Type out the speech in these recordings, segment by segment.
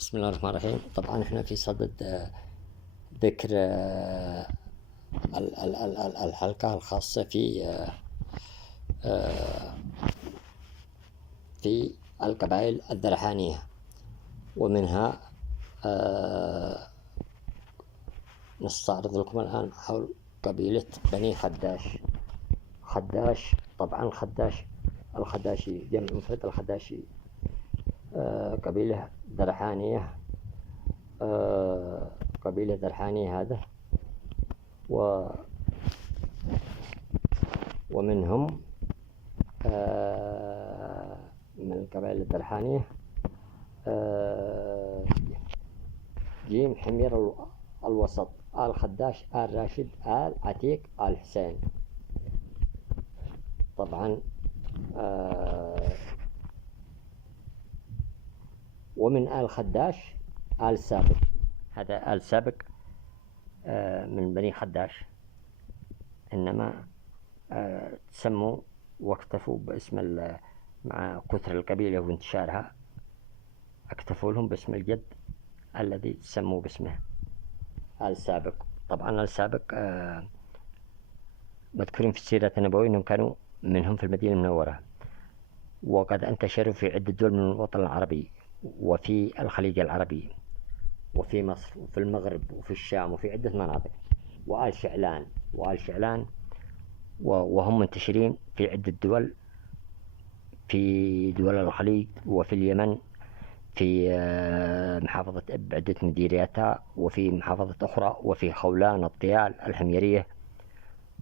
بسم الله الرحمن الرحيم. طبعا احنا في صدد ذكر الحلقة الخاصة في القبائل الدرحانية، ومنها نستعرض لكم الآن حول قبيلة بني خداش. طبعا الخداشي جمع مفرد الخداشي، قبيلة درحانية، قبيلة درحانية هذا، ومنهم من القبائل الدرحانية جيم حمير الوسط، آل خداش، آل راشد، آل عتيق، آل حسين. طبعا ومن آل خداش آل سابق، هذا آل سابق من بني خداش، إنما تسموا واكتفوا باسم مع كثر القبيلة وانتشارها اكتفوا لهم باسم الجد الذي سموا باسمه آل سابق. طبعا آل سابق مذكورين في السيرة النبوية أنهم كانوا منهم في المدينة المنورة، وقد انتشروا في عدة دول من الوطن العربي، وفي الخليج العربي، وفي مصر، وفي المغرب، وفي الشام، وفي عدة مناطق. وآل شعلان وهم منتشرين في عدة دول، في دول الخليج، وفي اليمن، في محافظة إب عدة مديرياتها، وفي محافظة أخرى، وفي خولان الطيال الحميرية،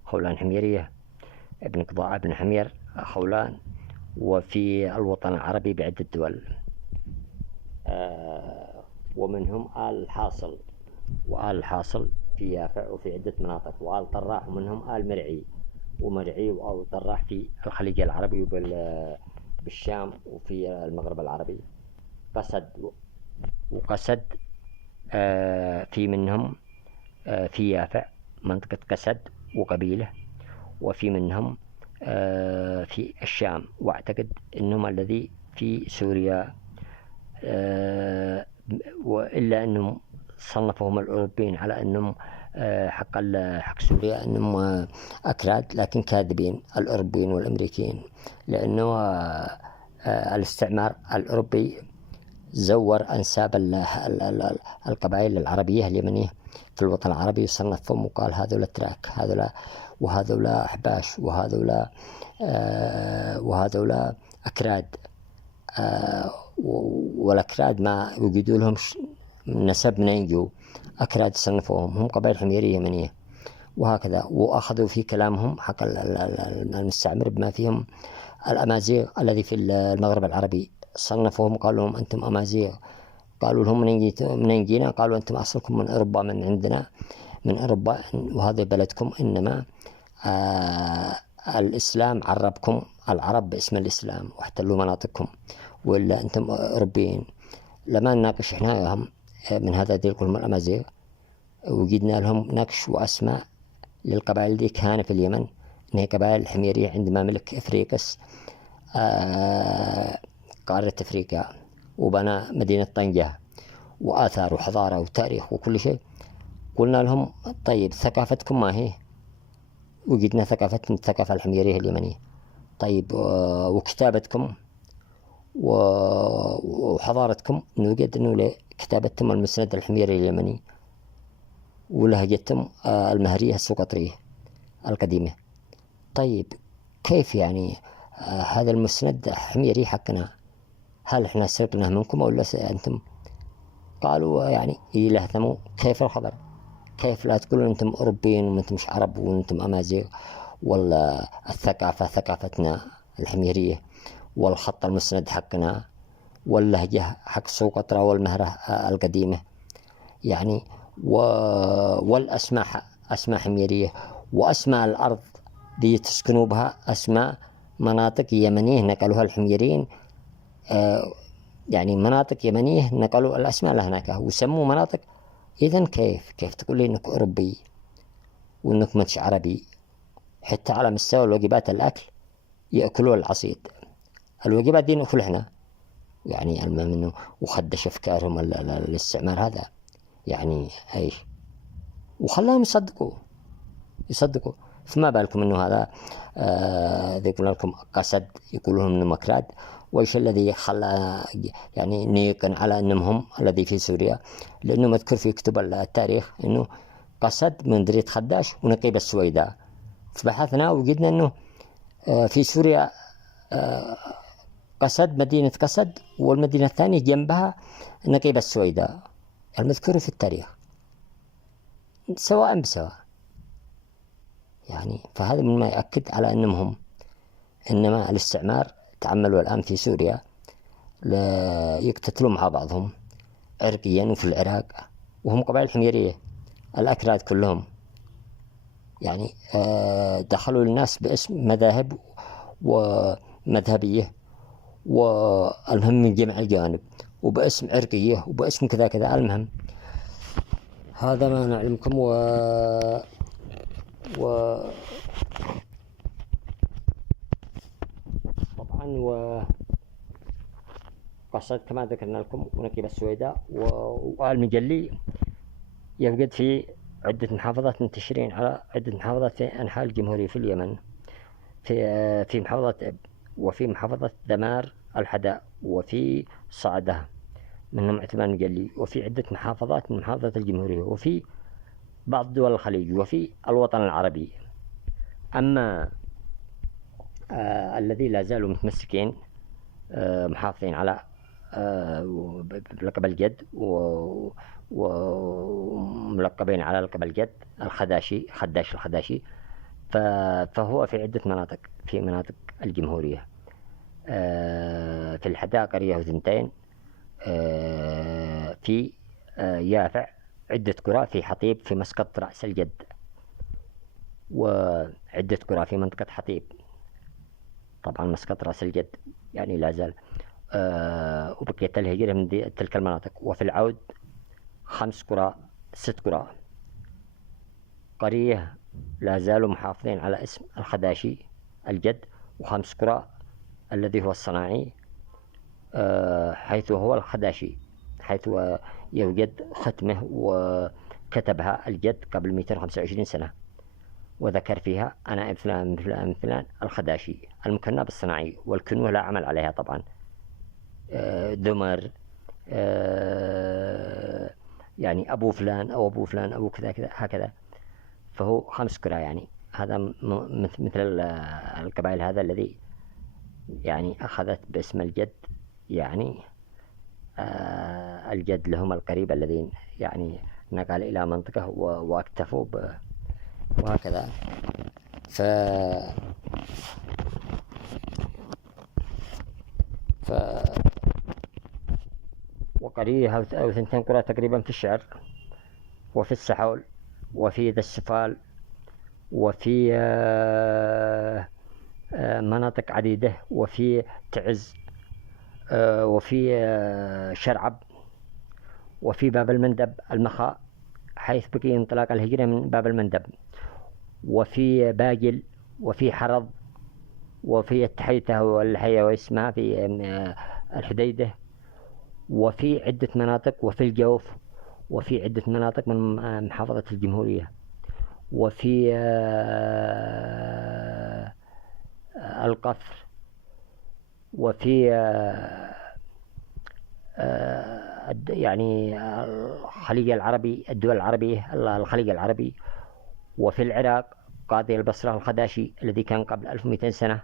خولان حميرية، ابن قضاء ابن حمير خولان، وفي الوطن العربي بعدة دول. ومنهم آل حاصل، وآل حاصل في يافع وفي عدة مناطق، وآل طراح، ومنهم آل مرعي وآل طراح في الخليج العربي بالشام وفي المغرب العربي. وقسد في منهم في يافع منطقة قسد وقبيلة، وفي منهم في الشام، واعتقد انهم الذي في سوريا، وإلا أنهم صنفهم الأوروبيين على أنهم حق سوريا أنهم أكراد، لكن كاذبين الأوروبيين والأمريكيين، لأنه الاستعمار الأوروبي زور أنساب القبائل العربية اليمنية في الوطن العربي، صنفهم وقال هذولا تراك، وهذولا أحباش، وهذولا أكراد. والأكراد ما يوجدوا لهم نسب من ينجو، أكراد صنفوهم هم قبائل حميرية يمنية، وهكذا. وأخذوا في كلامهم حق المستعمر بما فيهم الأمازيغ الذي في المغرب العربي، صنفوهم قالوا لهم أنتم أمازيغ، قالوا لهم من جينا، قالوا أنتم أصلكم من أوروبا، من عندنا من أوروبا، وهذا بلدكم، إنما الإسلام عربكم العرب باسم الإسلام واحتلوا مناطقكم، ولا أنتم أوروبيين. لما نناقش إحنا من هذا ديل كلهم الأمازيغ، وجدنا لهم نقش وأسماء للقبائل دي كان في اليمن، إنها قبائل حميرية عندما ملك إفريقس قارة إفريقيا، وبنى مدينة طنجة وآثار وحضارة وتاريخ وكل شيء. قلنا لهم طيب ثقافتكم ما هي؟ وجدنا ثقافتكم الثقافة الحميرية اليمنية. طيب وكتابتكم وحضارتكم نوجد أنه كتابتهم المسند الحميري اليمني، ولهجتهم المهرية السقطرية القديمة. طيب كيف يعني هذا المسند حميري حقنا؟ هل احنا سرقناه منكم ولا أنتم؟ قالوا يعني يلهثموا، كيف الخبر؟ كيف لا تقولون أنتم أوروبيين وأنتم مش عرب وأنتم أمازيغ؟ ولا الثقافة ثقافتنا الحميرية، والخط المسند حقنا، واللهجة حق سقطرى والمهرة القديمة يعني، والأسماء أسماء حميرية، وأسماء الأرض دي تسكنوا بها أسماء مناطق يمنية نقلوها الحميريين، يعني مناطق يمنية نقلوا الأسماء لهناك وسموا مناطق. إذن كيف تقول لي إنك أوروبي وإنك مش عربي؟ حتى على مستوى الوجبات الأكل يأكلوا العصيد، الوجبات دي نأكل إحنا، يعني المهم إنه وخدش أفكارهم الاستعمار هذا يعني إيش، وخلاهم يصدقوا. فما بالكم إنه هذا يقول لكم قسد، يقولون إنه مكراد، وإيش الذي خلى يعني نيقن على أنهم هم الذي في سوريا؟ لأنه مذكور في كتب التاريخ إنه قسد من درية خداش ونقيب السويداء. فبحثنا وجدنا إنه في سوريا قسد، مدينة قسد، والمدينة الثانية جنبها نقيب السويداء المذكور في التاريخ سواء بسواء يعني. فهذا مما يؤكد على أنهم هم إنما الاستعمار تعملوا الآن في سوريا يقتتلوا مع بعضهم عرقيا، وفي العراق وهم قبائل حميرية الأكراد كلهم يعني دخلوا الناس باسم مذاهب ومذهبية والمهم من جميع الجوانب، وباسم عرقية وباسم كذا كذا. المهم هذا ما نعلمكم. طبعا قصد كما ذكرنا لكم ونقيب السويداء والمجلي يوجد في عدة محافظات منتشرين على عدة محافظات في أنحاء الجمهورية في اليمن، في محافظة وفي محافظة دمار الحداء، وفي صعدة منهم عثمان المجلي، وفي عدة محافظات من محافظة الجمهورية، وفي بعض دول الخليج، وفي الوطن العربي. أما الذي لا زالوا متمسكين محافظين على لقب الجد وملقبين على لقب الجد الخداشي، فهو في عدة مناطق في مناطق الجمهورية. في الحداء قرية وثنتين، في يافع عدة قرى، في حطيب، في مسقط رأس الجد، وعدة قرى في منطقة حطيب. طبعا مسقط رأس الجد يعني لا زال وبقيت الهجرة من تلك المناطق. وفي العود 5 قرى 6 قرى قرية لا زالوا محافظين على اسم الخداشي الجد، و5 قرى الذي هو الصناعي حيث هو الخداشي، حيث يوجد ختمه وكتبها الجد قبل 225 سنة، وذكر فيها أنا فلان فلان فلان الخداشي، المكنى بالصناعي، والكنوة لا عمل عليها طبعا، دمر يعني أبو فلان أو أبو فلان أو كذا كذا هكذا. فهو 5 قرى يعني. هذا مثل القبائل هذا الذي يعني أخذت باسم الجد، يعني الجد لهم القريب الذين يعني نقل إلى منطقة واكتفوا وهكذا. وقرية أو 2 قرى تقريبا في الشعر، وفي السحول، وفي ذا السفال، وفي مناطق عديدة، وفي تعز، وفي شرعب، وفي باب المندب المخاء حيث بقي انطلاق الهجرة من باب المندب، وفي باجل، وفي حرض، وفي التحيته والحية واسمها في الحديدة، وفي عدة مناطق، وفي الجوف، وفي عدة مناطق من محافظة الجمهورية، وفي القفر، وفي يعني الخليج العربي، الدول العربية، الخليج العربي، وفي العراق قاضي البصرة الخداشي الذي كان قبل 1200 سنة،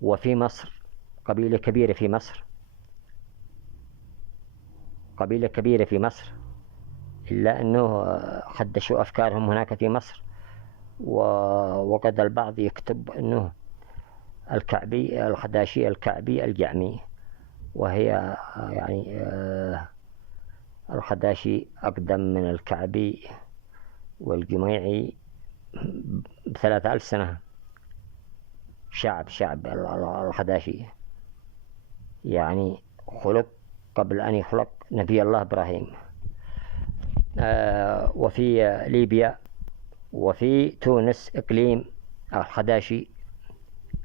وفي مصر قبيلة كبيرة في مصر إلا أنه خدشوا أفكارهم هناك في مصر، وقد البعض يكتب أنه الكعبي الخداشي الكعبي الجعمي، وهي يعني الخداشي أقدم من الكعبي والجميعي ب3000 سنة. شعب الخداشي يعني خلق قبل أن يخلق نبي الله إبراهيم. وفي ليبيا وفي تونس إقليم الخداشي،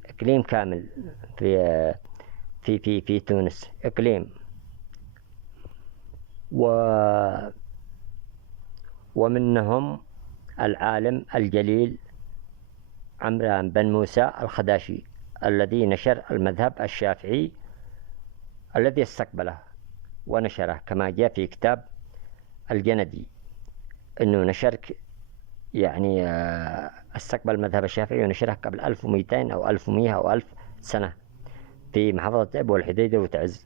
إقليم كامل في تونس إقليم. ومنهم العالم الجليل عمران بن موسى الخداشي الذي نشر المذهب الشافعي، الذي استقبله ونشره كما جاء في كتاب الجندي، أنه نشر يعني استقبل المذهب الشافعي ونشره قبل 1200 أو 1100 أو 1000 سنة في محافظة أبو الحديدة وتعز،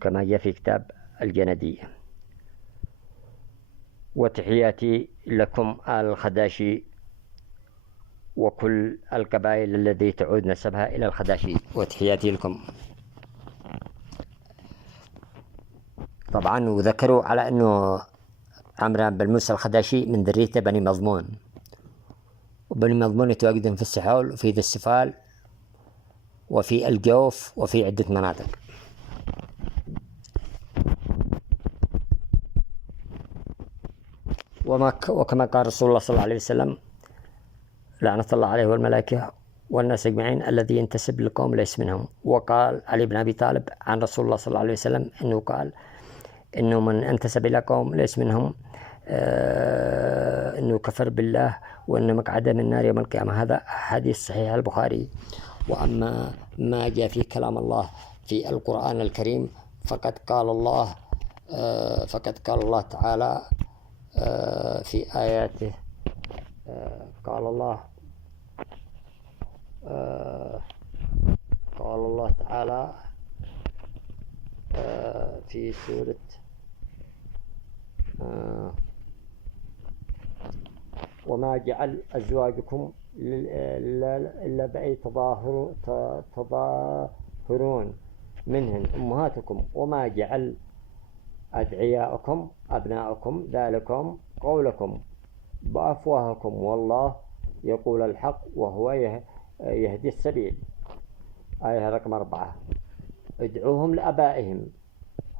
كما جاء في كتاب الجندي. وتحياتي لكم آل الخداشي وكل القبائل التي تعود نسبها إلى الخداشي، وتحياتي لكم. طبعا وذكروا على أنه عمران بن موسى الخداشي من ذريته بني مضمون، وبني مضمون يتواجدون في السحول وفي ذي السفال وفي الجوف وفي عدة مناطق. وكما قال رسول الله صلى الله عليه وسلم لعنة الله عليه والملائكة والناس أجمعين الذي ينتسب لقوم ليس منهم. وقال علي بن أبي طالب عن رسول الله صلى الله عليه وسلم أنه قال إنه من انتسب إلى قوم ليس منهم إنه كفر بالله وإنه مقعده من النار يوم القيامة. هذا حديث صحيح البخاري. وأما ما جاء في كلام الله في القرآن الكريم فقد قال الله تعالى في آياته، قال الله تعالى في سورة وما جعل أزواجكم إلا بأي تظاهرون منهن أمهاتكم وما جعل أدعياءكم أبناءكم ذلكم قولكم بأفواهكم والله يقول الحق وهو يهدي السبيل. آية رقم 4. ادعوهم لآبائهم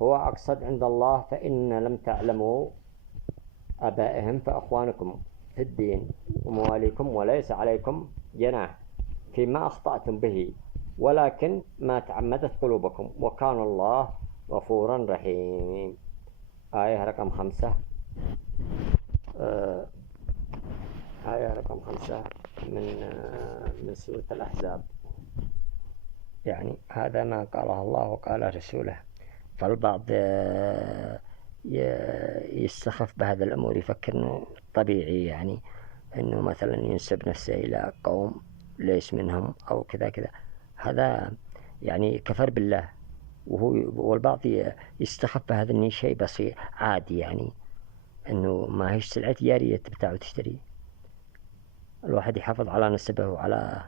هو أقصد عند الله فإن لم تعلموا آبائهم فأخوانكم في الدين ومواليكم وليس عليكم جناح فيما أخطأتم به ولكن ما تعمدت قلوبكم وكان الله غفورا رحيم. آية رقم 5. آية رقم 5 من سورة الأحزاب. يعني هذا ما قاله الله وقال رسوله. فالبعض يستخف بهذا الأمور، يفكر أنه طبيعي، يعني أنه مثلا ينسب نفسه إلى قوم ليس منهم أو كذا كذا. هذا يعني كفر بالله. والبعض يستخف بهذا أنه شيء بسيط عادي، يعني أنه ما هيش سلعة تجارية تبتاع وتشتري. الواحد يحافظ على نسبه وعلى